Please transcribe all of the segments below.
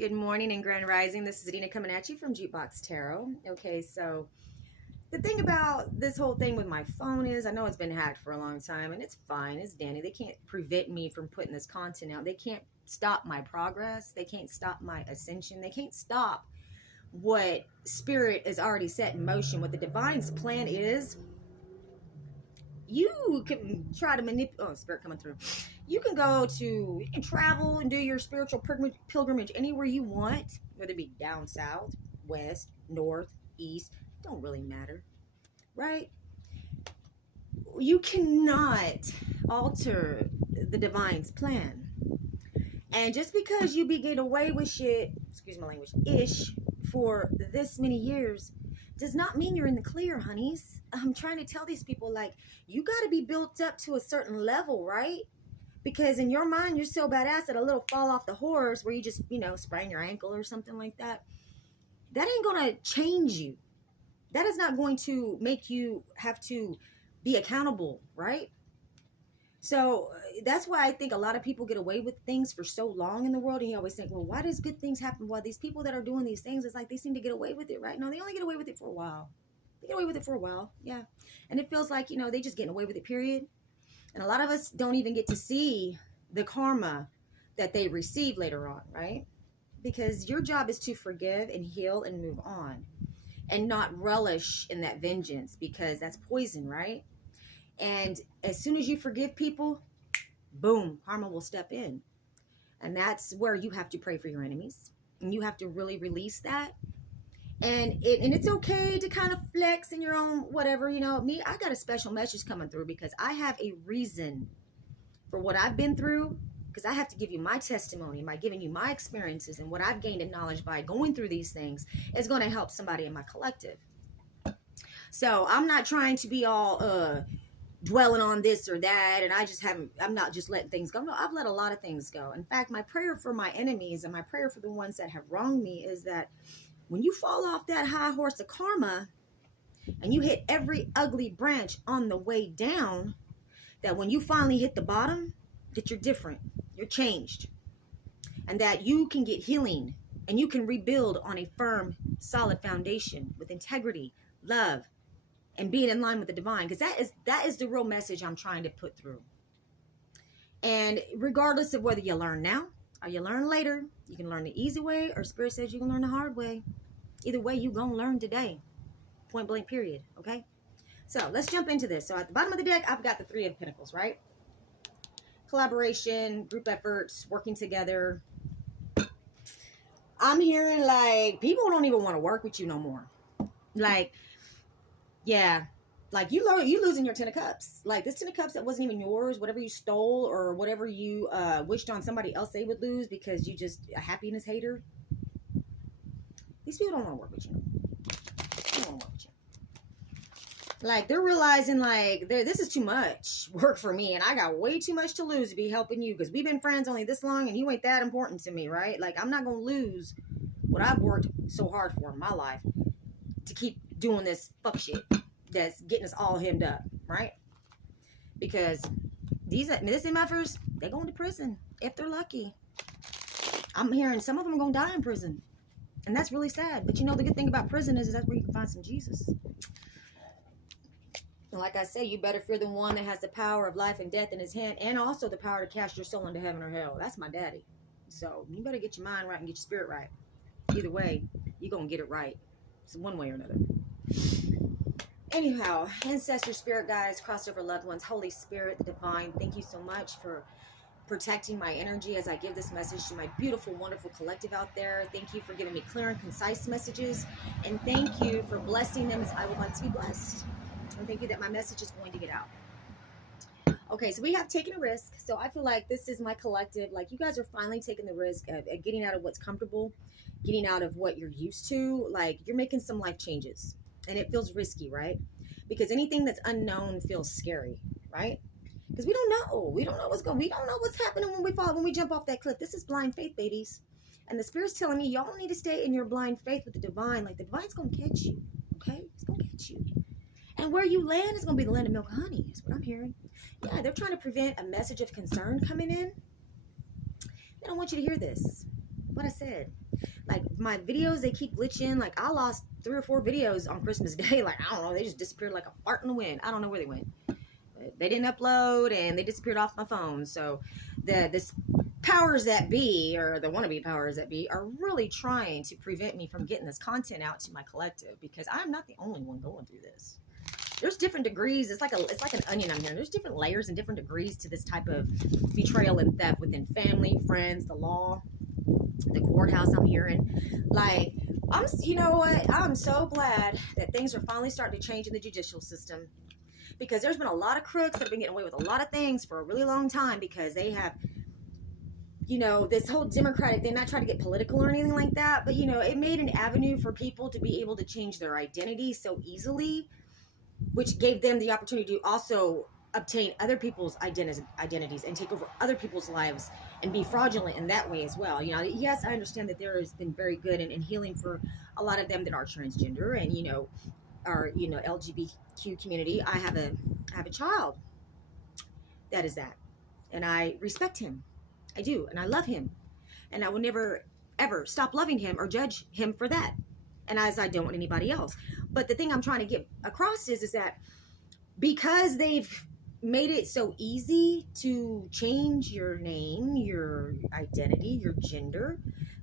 Good morning and grand rising. This is Adina coming at you from Jukebox Tarot. Okay, so the thing about this whole thing with my phone is I know it's been hacked for a long time and it's fine. It's Danny. They can't prevent me from putting this content out. They can't stop my progress. They can't stop my ascension. They can't stop what spirit is already set in motion. What the divine's plan is. You can try to manipulate. Oh, spirit coming through. You can travel and do your spiritual pilgrimage anywhere you want, whether it be down south, west, north, east, don't really matter, right? You cannot alter the divine's plan. And just because you get away with shit, excuse my language, ish, for this many years, does not mean you're in the clear, honeys. I'm trying to tell these people, like, you got to be built up to a certain level, right? Because in your mind, you're so badass that a little fall off the horse where you just, sprain your ankle or something like that, that ain't going to change you. That is not going to make you have to be accountable, right? So that's why I think a lot of people get away with things for so long in the world. And you always think, well, why does good things happen? Well, these people that are doing these things, it's like they seem to get away with it, right? No, they only get away with it for a while. They get away with it for a while, yeah. And it feels like, they just getting away with it, period. And a lot of us don't even get to see the karma that they receive later on, right? Because your job is to forgive and heal and move on and not relish in that vengeance, because that's poison, right? And as soon as you forgive people, boom, karma will step in. And that's where you have to pray for your enemies. And you have to really release that. And it's okay to kind of flex in your own whatever, me, I got a special message coming through because I have a reason for what I've been through, because I have to give you my testimony by giving you my experiences, and what I've gained in knowledge by going through these things is going to help somebody in my collective. So I'm not trying to be all dwelling on this or that, and I'm not just letting things go. No, I've let a lot of things go. In fact, my prayer for my enemies and my prayer for the ones that have wronged me is that when you fall off that high horse of karma and you hit every ugly branch on the way down, that when you finally hit the bottom, that you're different, you're changed, and that you can get healing and you can rebuild on a firm, solid foundation with integrity, love, and being in line with the divine, because that is the real message I'm trying to put through. And regardless of whether you learn now or you learn later, you can learn the easy way, or spirit says you can learn the hard way. Either way, you gonna learn today. Point blank, period. Okay? So let's jump into this. So at the bottom of the deck, I've got the Three of Pentacles, right? Collaboration, group efforts, working together. I'm hearing like people don't even want to work with you no more. Like, yeah, like you losing your 10 of Cups. Like this 10 of Cups that wasn't even yours, whatever you stole or whatever you wished on somebody else they would lose because you just a happiness hater. These people don't want to work with you. They don't want to work with you. Like they're realizing like this is too much work for me, and I got way too much to lose to be helping you, because we've been friends only this long and you ain't that important to me, right? Like I'm not gonna lose what I've worked so hard for in my life to keep doing this fuck shit that's getting us all hemmed up, right? Because these MFers, they're going to prison if they're lucky. I'm hearing some of them are gonna die in prison, and that's really sad. But the good thing about prison is that's where you can find some Jesus. And like I say, you better fear the one that has the power of life and death in his hand, and also the power to cast your soul into heaven or hell. That's my daddy. So you better get your mind right and get your spirit right. Either way, you're going to get it right. It's one way or another. Anyhow, ancestor, spirit guides, crossover loved ones, Holy Spirit, the divine, thank you so much for protecting my energy as I give this message to my beautiful, wonderful collective out there. Thank you for giving me clear and concise messages. And thank you for blessing them as I would like to be blessed. And thank you that my message is going to get out. Okay, so we have taken a risk. So I feel like this is my collective. Like you guys are finally taking the risk of getting out of what's comfortable, getting out of what you're used to. Like you're making some life changes. And it feels risky, right? Because anything that's unknown feels scary, right? Because we don't know. We don't know what's happening when we jump off that cliff. This is blind faith, babies. And the spirit's telling me y'all need to stay in your blind faith with the divine. Like the divine's gonna catch you. Okay? It's gonna catch you. And where you land is going to be the land of milk and honey, is what I'm hearing. Yeah, they're trying to prevent a message of concern coming in. They don't want you to hear this. what I said. Like, my videos, they keep glitching. Like, I lost 3 or 4 videos on Christmas Day. Like, I don't know, they just disappeared like a fart in the wind. I don't know where they went. They didn't upload, and they disappeared off my phone. So this powers that be, or the wannabe powers that be, are really trying to prevent me from getting this content out to my collective, because I'm not the only one going through this. There's different degrees. It's like an onion I'm hearing. There's different layers and different degrees to this type of betrayal and theft within family, friends, the law, the courthouse. I'm hearing, like, you know what? I'm so glad that things are finally starting to change in the judicial system, because there's been a lot of crooks that have been getting away with a lot of things for a really long time, because they have, you know, this whole Democratic thing, not trying to get political or anything like that, but, you know, it made an avenue for people to be able to change their identity so easily, which gave them the opportunity to also obtain other people's identities and take over other people's lives and be fraudulent in that way as well. You know, yes, I understand that there has been very good and healing for a lot of them that are transgender and, you know, are, you know, LGBTQ community. I have a child that is that, and I respect him. I do, and I love him, and I will never ever stop loving him or judge him for that, and as I don't want anybody else. But the thing I'm trying to get across is that because they've made it so easy to change your name, your identity, your gender,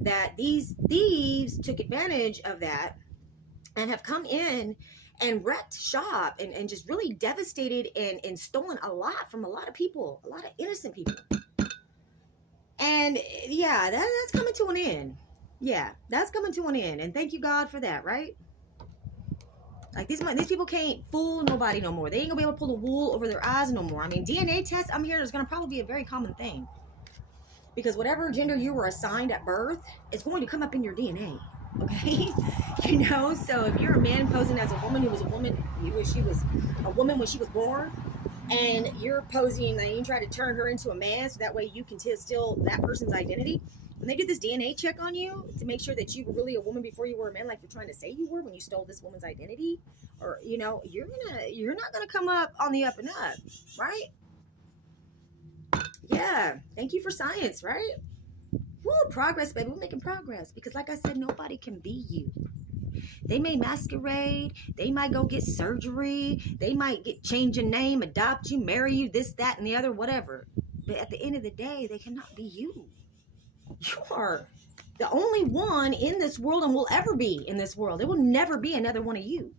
that these thieves took advantage of that and have come in and wrecked shop and just really devastated and stolen a lot from a lot of people, a lot of innocent people. And yeah, that's coming to an end. Yeah, that's coming to an end. And thank you, God, for that, right? Like, these people can't fool nobody no more. They ain't gonna be able to pull the wool over their eyes no more. I mean, DNA tests, I'm hearing, is gonna probably be a very common thing. Because whatever gender you were assigned at birth, it's going to come up in your DNA. Okay? You know, so if you're a man posing as a woman who was a woman, she was a woman when she was born, and you're posing and you try to turn her into a man so that way you can steal that person's identity, when they did this DNA check on you to make sure that you were really a woman before you were a man, like you're trying to say you were when you stole this woman's identity, or, you know, you're not gonna come up on the up and up, right? Yeah, thank you for science, right? Woo, progress, baby. We're making progress, because like I said, nobody can be you. They may masquerade, they might go get surgery, they might change your name, adopt you, marry you, this, that, and the other, whatever. But at the end of the day, they cannot be you. You are the only one in this world and will ever be in this world. There will never be another one of you.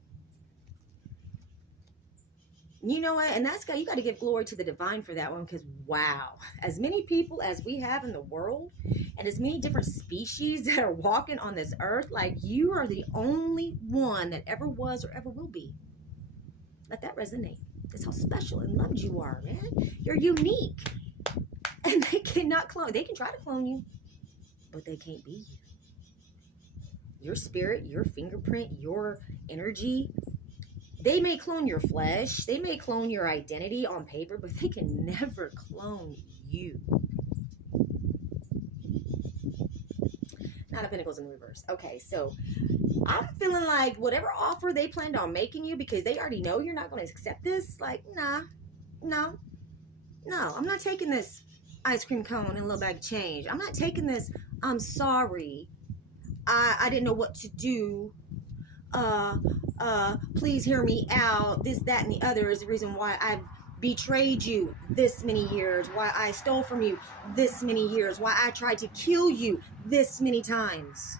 You know what? And you got to give glory to the divine for that one, because wow, as many people as we have in the world and as many different species that are walking on this earth, like, you are the only one that ever was or ever will be. Let that resonate. That's how special and loved you are, man. You're unique. And they cannot clone. They can try to clone you, but they can't be you. Your spirit, your fingerprint, your energy. They may clone your flesh, they may clone your identity on paper, but they can never clone you. Nine of Pentacles in reverse. Okay, so I'm feeling like whatever offer they planned on making you, because they already know you're not going to accept this, like, no, I'm not taking this ice cream cone and a little bag of change. I'm not taking this, I'm sorry, I didn't know what to do. Please hear me out. This, that, and the other is the reason why I've betrayed you this many years, why I stole from you this many years, why I tried to kill you this many times.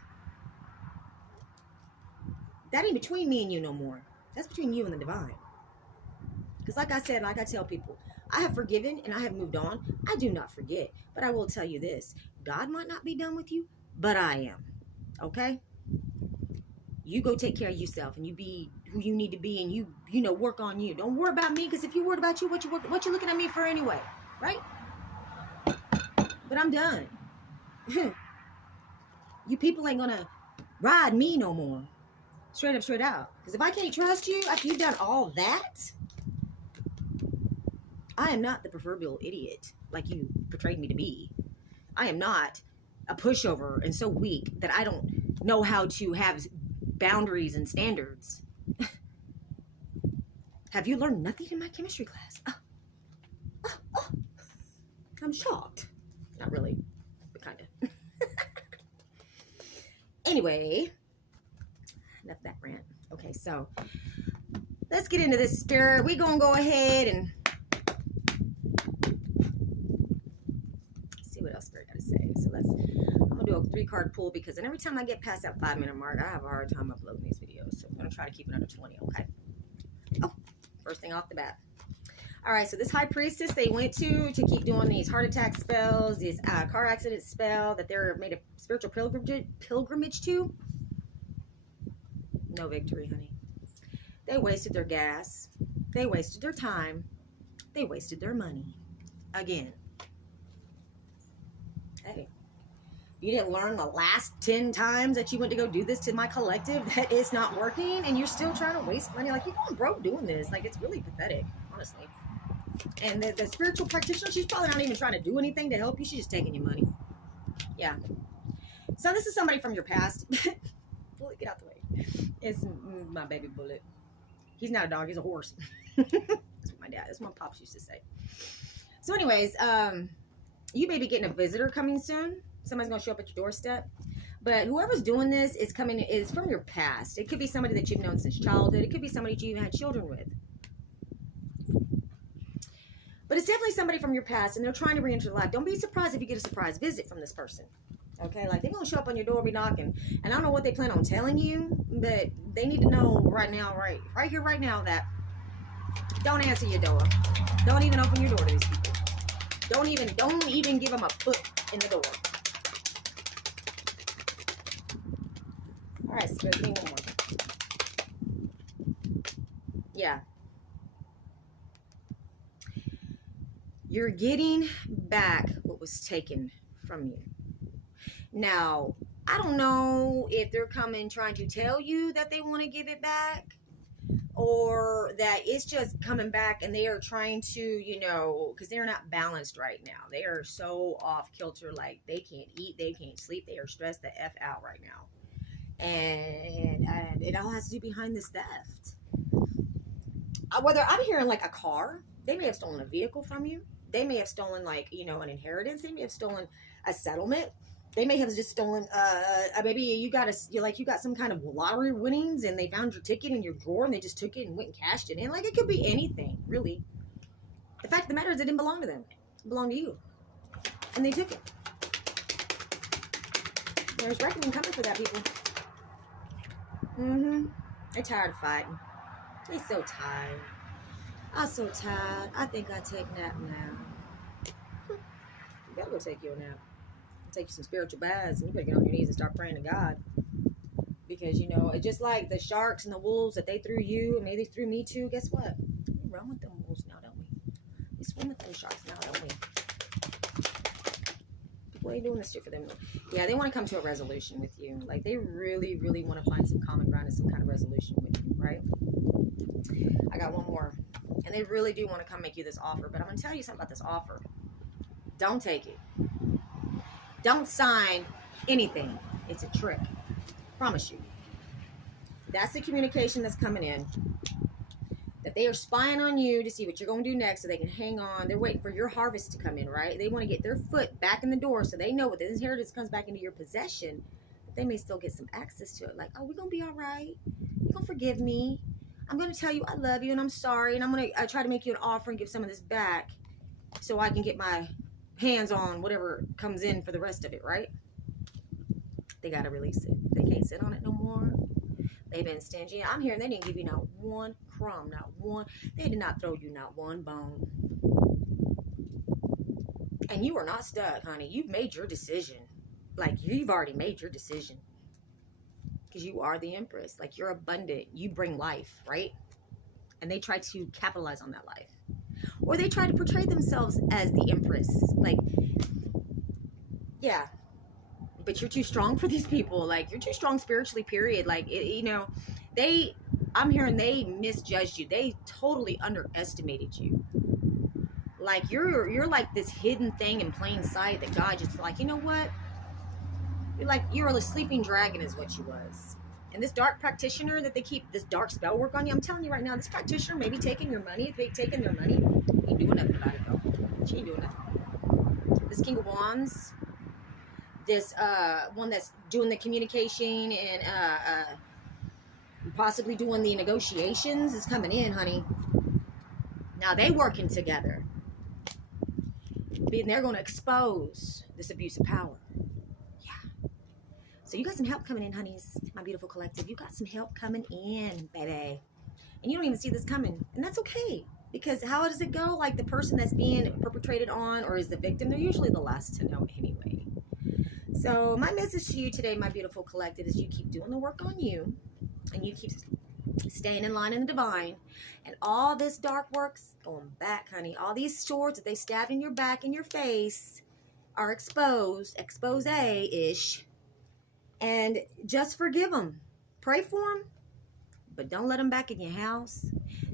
That ain't between me and you no more. That's between you and the divine. Because like I said, like I tell people, I have forgiven and I have moved on. I do not forget. But I will tell you this. God might not be done with you, but I am. Okay? You go take care of yourself and you be who you need to be, and you know, work on you. Don't worry about me, because if you're worried about you, what you looking at me for anyway, right? But I'm done. You people ain't gonna ride me no more. Straight up, straight out. Because if I can't trust you after you've done all that, I am not the proverbial idiot like you portrayed me to be. I am not a pushover and so weak that I don't know how to have boundaries and standards. Have you learned nothing in my chemistry class? I'm shocked. Not really, but kind of. Anyway, enough of that rant. Okay, so let's get into this spirit. We're going to go ahead and see what else Spirit got to say. So I'm going to do a 3-card pull, because then every time I get past that 5-minute mark, I have a hard time uploading these videos. So I'm going to try to keep it under 20, okay? Oh, first thing off the bat. All right, so this high priestess they went to keep doing these heart attack spells, these car accident spell that they're made a spiritual pilgrimage to. No victory, honey. They wasted their gas. They wasted their time. They wasted their money. Again. Hey, you didn't learn the last 10 times that you went to go do this to my collective that it's not working, and you're still trying to waste money. Like, you're going broke doing this. Like, it's really pathetic, honestly. And the spiritual practitioner, she's probably not even trying to do anything to help you. She's just taking your money. Yeah. So this is somebody from your past. Bullet, get out the way. It's my baby Bullet. He's not a dog. He's a horse. That's what my dad, that's what my pops used to say. So anyways, you may be getting a visitor coming soon. Somebody's going to show up at your doorstep. But whoever's doing this is from your past. It could be somebody that you've known since childhood. It could be somebody that you even had children with. But it's definitely somebody from your past, and they're trying to re-enter your life. Don't be surprised if you get a surprise visit from this person. Okay? Like, they're going to show up on your door, be knocking. And I don't know what they plan on telling you, but they need to know right now, right here, right now, that don't answer your door. Don't even open your door to these people. Don't even give them a foot in the door. All right, Spirit, give me one more. Yeah. You're getting back what was taken from you. Now, I don't know if they're coming trying to tell you that they want to give it back, or that it's just coming back and they are trying to, you know, because they're not balanced right now. They are so off kilter, like they can't eat, they can't sleep, they are stressed the F out right now. And it all has to do behind this theft. Whether I'm hearing like a car, they may have stolen a vehicle from you. They may have stolen, like, you know, an inheritance. They may have stolen a settlement. They may have just stolen, maybe you got some kind of lottery winnings, and they found your ticket in your drawer, and they just took it and went and cashed it in. Like, it could be anything, really. The fact of the matter is it didn't belong to them. It belonged to you. And they took it. There's reckoning coming for that, people. They're tired of fighting. They're so tired. I'm so tired. I think I take a nap now. You better go take you a nap. Take you some spiritual baths, and you better get on your knees and start praying to God. Because, you know, it's just like the sharks and the wolves that they threw you, and they threw me too. Guess what? We run with them wolves now, don't we? We swim with them sharks now, don't we? People ain't doing this shit for them. Yeah, they want to come to a resolution with you. Like, they really, really want to find some common ground and some kind of resolution with you, right? I got one more. And they really do want to come make you this offer. But I'm going to tell you something about this offer. Don't take it. Don't sign anything. It's a trick. Promise you. That's the communication that's coming in. That they are spying on you to see what you're going to do next so they can hang on. They're waiting for your harvest to come in, right? They want to get their foot back in the door so they know when this inheritance comes back into your possession, that they may still get some access to it. Like, oh, we're going to be all right. You're going to forgive me. I'm going to tell you I love you and I'm sorry. And I'm going to try to make you an offer and give some of this back so I can get my hands on whatever comes in for the rest of it, right? They got to release it. They can't sit on it no more. They've been stingy. I'm hearing they didn't give you not one crumb, not one. They did not throw you not one bone. And you are not stuck, honey. You've made your decision. Like, you've already made your decision. Because you are the Empress. Like, you're abundant. You bring life, right? And they try to capitalize on that life. Or they try to portray themselves as the Empress. Like, yeah. But you're too strong for these people. Like, you're too strong spiritually, period. Like, you know, I'm hearing they misjudged you. They totally underestimated you. Like, you're like this hidden thing in plain sight that God just like, you know what? You're a sleeping dragon is what you was. And this dark practitioner that they keep this dark spell work on you, I'm telling you right now, this practitioner may be taking your money. Taking their money. Ain't doing nothing about it, though. She ain't doing nothing. This King of Wands, this one that's doing the communication and possibly doing the negotiations is coming in, honey. Now they working together. And they're going to expose this abuse of power. Yeah. So you got some help coming in, honeys. My beautiful collective. You got some help coming in, baby. And you don't even see this coming. And that's okay. Because how does it go? Like the person that's being perpetrated on or is the victim, they're usually the last to know anyway. So my message to you today, my beautiful collective, is you keep doing the work on you. And you keep staying in line in the divine. And all this dark work's going back, honey. All these swords that they stabbed in your back, in your face, are exposed. Expose-ish. And just forgive them. Pray for them. But don't let them back in your house.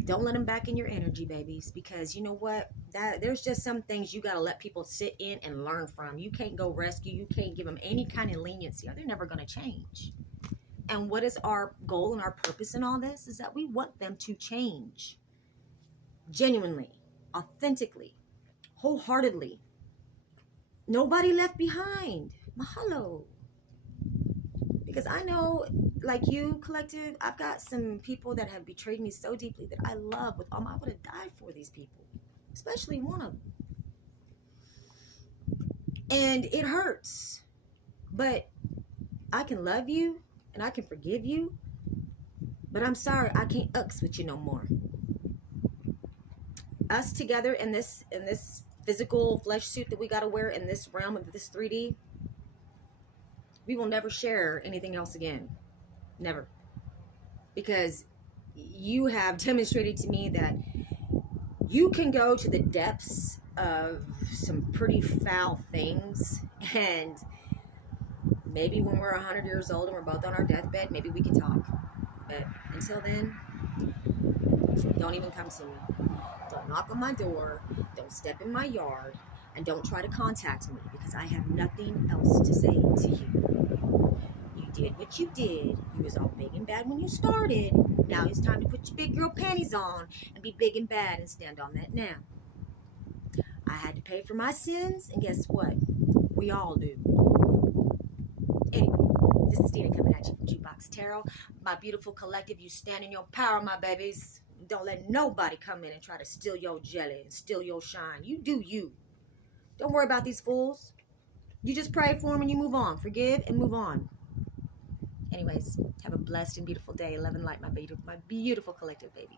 Don't let them back in your energy, babies. Because you know what? There's just some things you got to let people sit in and learn from. You can't go rescue. You can't give them any kind of leniency. Or they're never going to change. And what is our goal and our purpose in all this? Is that we want them to change. Genuinely. Authentically. Wholeheartedly. Nobody left behind. Mahalo. Because I know, like you, collective, I've got some people that have betrayed me so deeply that I love with all my, I would have died for these people. Especially one of them. And it hurts. But I can love you and I can forgive you. But I'm sorry, I can't ux with you no more. Us together in this physical flesh suit that we got to wear in this realm of this 3D, we will never share anything else again. Never. Because you have demonstrated to me that you can go to the depths of some pretty foul things. And maybe when we're 100 years old and we're both on our deathbed, maybe we can talk. But until then, don't even come to me. Don't knock on my door. Don't step in my yard. And don't try to contact me because I have nothing else to say to you. You did what you did. You was all big and bad when you started. Now it's time to put your big girl panties on and be big and bad and stand on that now. I had to pay for my sins, and guess what? We all do. Anyway, this is Dina coming at you from Jukebox Tarot. My beautiful collective, you stand in your power, my babies. Don't let nobody come in and try to steal your jelly and steal your shine. You do you. Don't worry about these fools. You just pray for them and you move on. Forgive and move on. Anyways, have a blessed and beautiful day. Love and light, my beautiful collective babies.